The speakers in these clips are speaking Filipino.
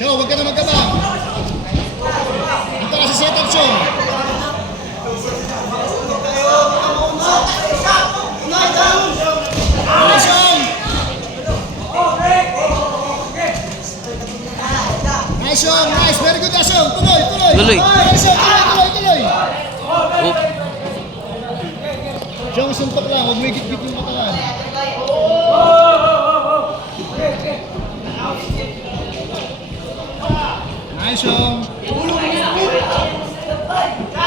Show, huwag ka na magkabang. Ito ka sa setup, show. Nice, show. Nice, show. Nice. Very good, show. Tuloy, tuloy. Tuloy. Nice, show. Tuloy, tuloy. Oop. Show, suntok lang. Huwag may git-git yung katawan. Nice, show.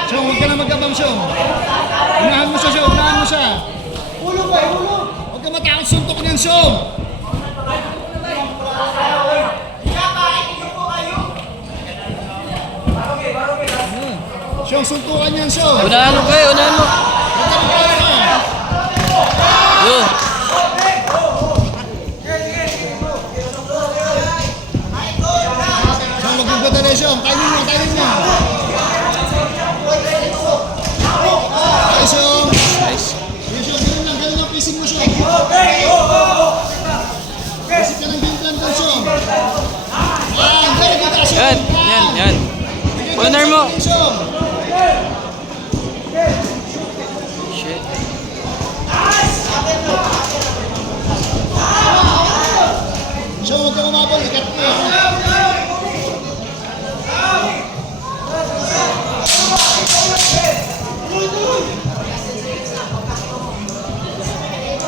Show, huwag ka na magkabang, show. Unahan mo siya, show. Unahan mo siya. Huwag ka matakot suntok niyan, show. Show, suntukan niyan, show. Unahan mo kayo, unahan mo. Huwag ka magkabang. Yo. Show, huwag kang padali, show. Timing mo, timing mo. Nice, show. Nice. Yes, show. Ganun lang pacing mo, show. Isip ka ng game plan ko, show. Very good, show. Yan, yan, yan. Corner mo. Show. Shit. Show, huwag ka umabol. Ikat mo.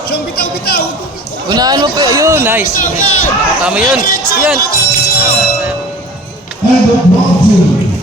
Show, bitaw, bitaw. Unahan mo pa. Ayun, nice. Tama yun. Yan. And the ball two.